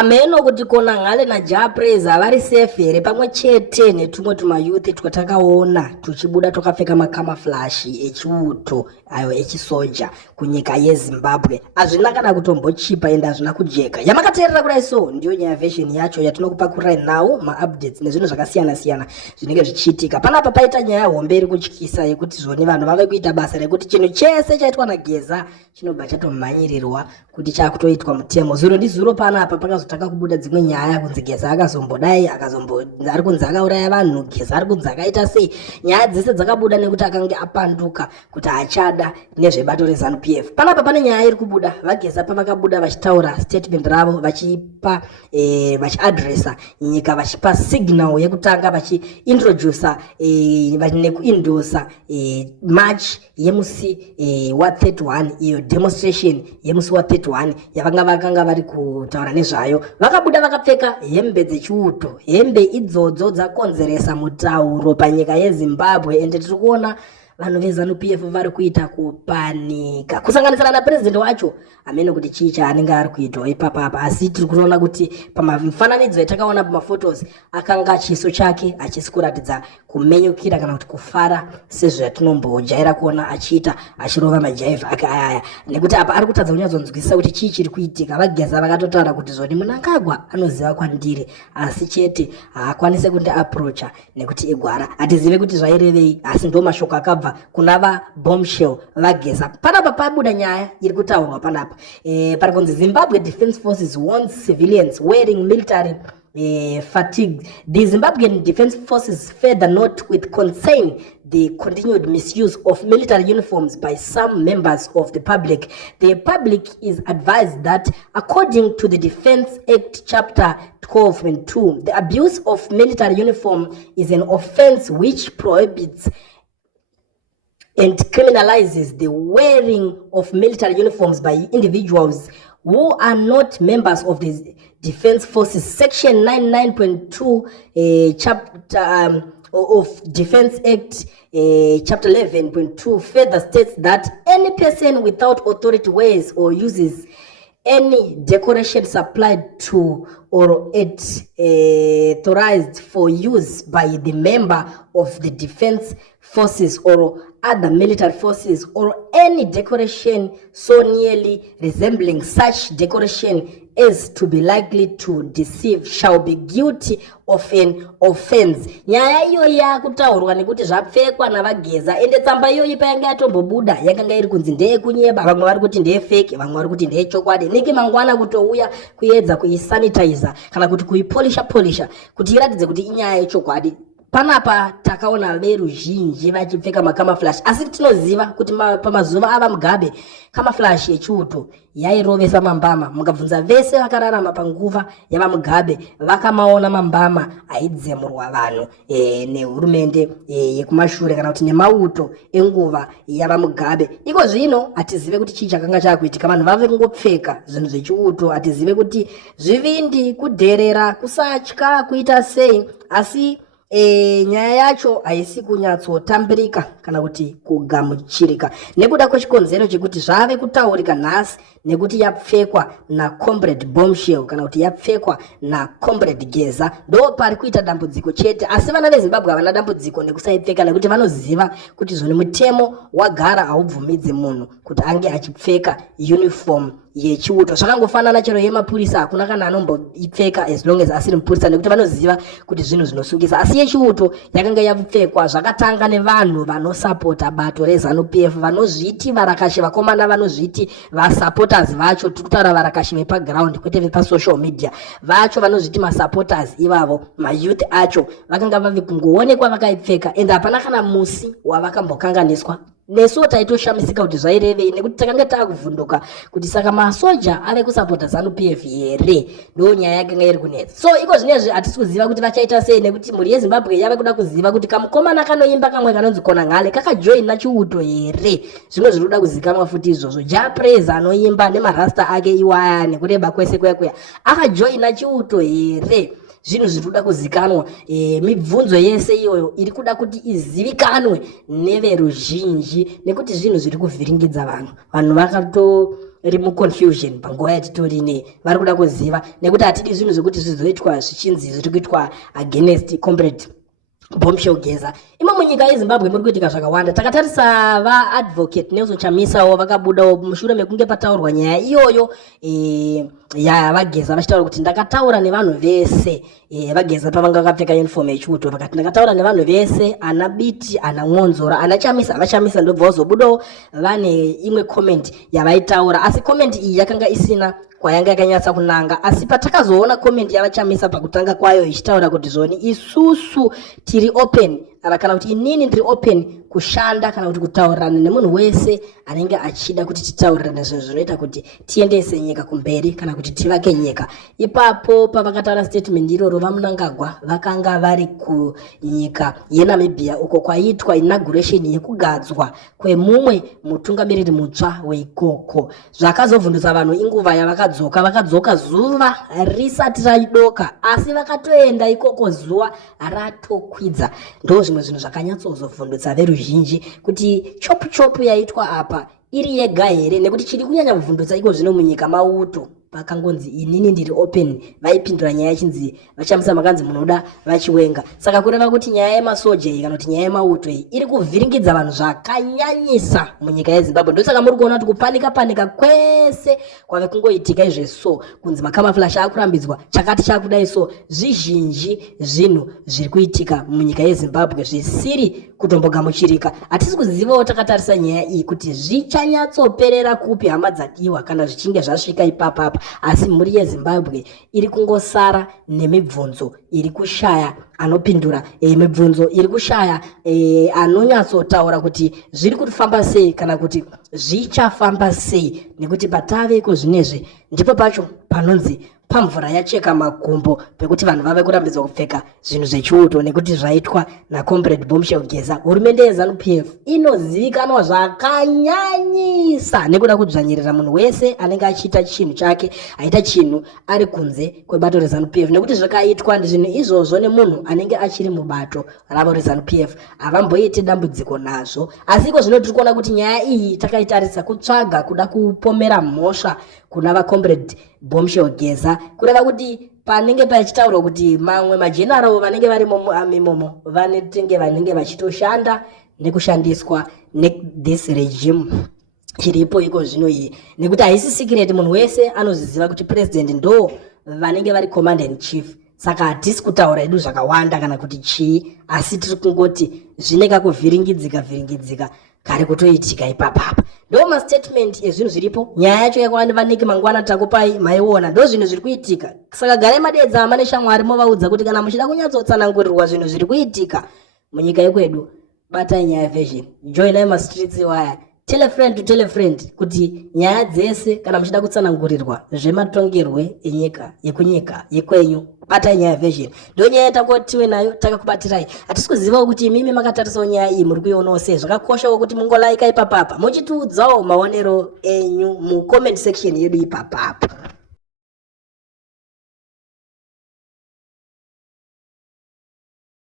ameno kuti kona ngale na Japreza vari safe here pamwe chete netumwe tumayuthi twatakaona tuchibuda tukapfeka macamouflage echiuto ayo echisoja kunyika yeZimbabwe hazvina kana kutombochipa ende hazvina kujeka. Yamakateerera kudai so ndiyo nyaya version yacho yatinokupakurai now maupdates nezvinhu zvakasiyana siyana zvinenge zvichiitika. Panapa paita nyaya hombe iri kutyisa yekuti zvoni vanhu vave kuita basa rekuti chinhu chese chaitwa naGeza chinobva chatomhanyirirwa kuti chakutoitwa mutemo. Zuro ndizuro panapa pakazotanga kubuda dzimwe nyaya kunzi Geza akazombodai ari kunzi akauraya vanhu, Geza ari kunzi akaita sei. Nyaya dzese dzakabuda nekuti akange apanduka kuti achada nezvebato reZANU-PF. Panapa pane nyaya iri kubuda vaGeza pavakabuda vachitaura statement ravo vachipa vachiadresa nyika vachipa signal yekutanga vachiintrodusa nekuindosa march yemusi wa 31 iyo demonstration yemusi wa 31 vakanga vari kutaura nezvayo. Vakabuda vakapfeka hembe dzechiuto, hembe idzodzo dzakonzeresa mutauro panyika yeZimbabwe ende tiri kuona vanhu veZANU-PF vari kuita kupanika kusanganisira napresident wacho amene kuti chii chaanenge ari kuitwa ipapapa. Asi tiri kuona kuti pamifananidzo yatakaona pamaphotos akanga chiso chake achisi kuratidza kumenyukira kana kuti kufara sezvatinомbojaira kuona achiita achirova majaivha ake ayaya, nekuti apa ari kutadza kunyatsonzwisisa kuti chii chiri kuitika. vaGeza vakatotaura kuti zvoni Mnangagwa anoziva kwandiri asi chete haakwanise kundi aprocha nekuti igwara hatizive kuti zvairevei, asi ndo mashoko akabva kuna vaBombshell vaGeza. Panapa pabuda nyaya iri kutaurwa panapa pari kunzi Zimbabwe Defence Forces warns civilians wearing military fatigue. The Zimbabwean Defence Forces further note with concern the continued misuse of military uniforms by some members of the public. The public is advised that according to the Defence Act Chapter 12(2), the abuse of military uniform is an offence which prohibits and criminalizes the wearing of military uniforms by individuals who are not members of the Defence Forces. Section 99.2 chapter of Defence Act chapter 11.2 further states that any person without authority wears or uses any decoration supplied to or authorized for use by the member of the Defence Forces or other military forces, or any decoration so nearly resembling such decoration as to be likely to deceive shall be guilty of an offense. Nyaya iyo yakutaurwa nekuti zvapfekwa navaGeza ende tsamba iyoyi payanga yatombobuda yakanga iri kunzi ndeye kunyeba, vamwe vari kuti ndeye fake, vamwe vari kuti ndeye chokwadi. Niki mangwana kutouya kuedza kuisanitizer kana kuti kuipolisha kuti iratidze kuti inyaya yechokwadi. Panapa takaona veruzhinji vachipfeka macamouflage, asi tinoziva kuti pamazuva ava Mugabe camouflage yechiuto yairovesa mambama. Mukabvunza vese vakararama panguva yava Mugabe vakamaona mambama aidzemurwa vanhu nehurumende yekumashure kana kuti nemauto enguva yava Mugabe. Iko zvino hatizive kuti chii chakanga chakuitika, vanhu vave kungopfeka zvinhu zvechiuto, hatizive kuti zvivindi, kudherera, kusatya, kuita sei. Asi nyaya yacho haisi kunyatsotambirika kana kuti kugamuchirika nekuda kwechikonzero chekuti zvave kutaurika nhasi nekuti yapfekwa naComrade Bombshell kana kuti yapfekwa naComrade Geza. Ndo pari kuita dambudziko chete, asi vana veZimbabwe havana dambudziko nekusaipfeka nekuti vanoziva kuti zvoni mutemo wagara haubvumidzi munhu kuti ange achipfeka uniform yechiuto. Zvakangofanana chero yemapurisa hakuna kana anomboipfeka as long as asiri mupurisa nekuti vanoziva kuti zvinhu zvinosungisa. Asi yechiuto yakanga yapfekwa zvakatanga nevanhu vanosapota bato reZANU-PF, vanozviti varakashi vakomana, vanozviti vasupporters vacho. Tiri kutaura varakashi vepaground kwete vepasocial media vacho, vanozviti masupporters ivavo, mayouth acho vakanga vave kungoonekwa vakaipfeka ende hapana kana musi wavakambokanganiswa. Nesuwo taitoshamisika kuti zvairevei nekuti takanga taakuvhunduka kuti saka masoja ave kusapota ZANU-PF here, ndo nyaya yakanga iri kunetsa. So iko zvinezvi hatisi kuziva kuti vachaita sei nekuti mhuri yeZimbabwe yave kuda kuziva kuti kamukomana kanoimba kamwe kanonzi Kona Ngale kakajoina chiuto here. Zvimwe zviri kuda kuzikanwa futi izvozvo. Japreza anoimba nemarasta ake iwaya nekureba kwese kuya akajoina chiuto here. Zvinhu zviri kuda kuzikanwa. Mibvunzo yese iyoyo iri kuda kuti izivikanwe neveruzhinji nekuti zvinhu zviri kuvhiringidza vanhu. Vanhu rimu confusion panguva yatitorine vari kuda kuziva nekuti hatidi zvinhu zvekuti zvizoitwa zvichinzi zviri kuitwa against comrade Bombshell Geza. Ima munyika yeZimbabwe muri kuitika zvakawanda. Takatarisa vaadvocate Nelson Chamisawo vakabudawo mushure mekunge pataurwa nyaya iyoyo vageza vachitaura kuti ndakataura nevanhu vese vageza pavanga vakapfeka uniform yechiuto vakati ndakataura nevanhu vese ana Biti ana Ngonzora ana Chamisa vachamisa ndobva vazobudawo vane imwe comment yavaitaura asi comment iyi yakanga isina kwayanga yakanyatsa kunanga asi patakazoona comment yavachamisa pakutanga kwayo ichitaura kuti zvoni isusu tiri open kana kuti inini ndiri open kushanda kana kuti kutaurirana nemunhu wese anenge achida kuti titaurirane zvinhu zvinoita kuti tiendese nyika kumberi kana kuti tivake nyika. Ipapo pavakataura statement iroro vaMunangagwa vakanga vari kunyika yeNamibia uko kwaitwa inauguration yekugadzwa kwemumwe mutungamiriri mutsva weikoko. Zvakazovhundutsa vanhu inguva vakadzoka zuva risati raidoka asi vakatoenda ikoko zuva ratokwidza. Ndo zvimwe zvinhu zvakanyatsozovhundutsa veruzhinji kuti chopu yaitwa apa iri yega here nekuti chiri kunyanya kuvhundutsa iko zvino munyika mauto pakangonzi inini ndiri open vaipindura nyaya yachinzi vachamisa makanzi munoda vachiwenga saka kureva kuti nyaya yemasoja iyi kana kuti nyaya yemauto iyi iri kuvhiringidza vanhu zvakanyanyisa munyika yeZimbabwe. Ndosaka muri kuona kuti kupanika kwese kwave kungoitika izveso kunzi makamaflash akurambidzwa chakati chakudai so zvizhinji zvinhu zviri kuitika munyika yeZimbabwe zvisiri kutombogamuchirika. Hatisi kuzivawo takatarisa nyaya iyi kuti zvichanyatsoperera kupi hama dzadiwa kana zvichinge zvasvika ipapapa asi mhuri yeZimbabwe iri kungosara nemibvunzo iri kushaya anopindura mibvunzo iri kushaya anonyatsotaura kuti zviri kufamba sei kana kuti zvichafamba sei nekuti pataveko zvinezvi ndipo pacho panonzi pamvura yacheka makumbo pekuti vanhu vave kurambidzwa kupfeka zvinhu zvechiuto nekuti zvaitwa naComrade Bombshell Geza. Hurumende yeZANU-PF inozivikanwa zvakanyanyisa nekuda kudzvanyirira munhu wese anenge achiita chinhu chake aita chinhu ari kunze kwebato reZANU-PF nekuti zvakaitwa ndizvinhu izvozvo nemunhu anenge achiri mubato ravo reZANU-PF havamboiti dambudziko nazvo asi iko zvino tiri kuona kuti nyaya iyi takaitarisa kutsvaga kuda kupomera mhosva kuna vaComrade Bombshell Geza kureva kuti panenge pachitaurwa kuti mamwe majenerali vanenge vari mimomo vanenge vachitoshanda nekushandiswa this regime chiripo iko zvino iyi nekuti haisi secret munhu wese anozviziva kuti president ndo vanenge vari commander in chief saka hatisi kutaura edu zvakawanda kana kuti chii asi tiri kungoti zvinenge kuvhiringidzika kari kutoitika ipapapa. Ndo mastatement ezvinhu zviripo nyaya yacho yakawanda vaniki mangwana takupai maiona ndo zvinhu zviri kuitika saka garai madedza mane shamwari movaudza kuti kana muchida kunyatsotsanangurirwa zvinhu zviri kuitika munyika yekwedu batai nyaya version joinai mastreets waya tell a friend kuti nyaya dzese kana muchida kutsanangurirwa zvematongerwe enyika yekunyika yekwenyu batai nyaya version ndo nyaya yatakotiwe nayo takakubatirai. Hatisi kuzivawo kuti imimi makatarisawo nyaya iyi muri kuionawo sei zvakakoshawo kuti mungolaika ipapapa muchitiudzawo maonero enyu mucomment section yedu ipapapa.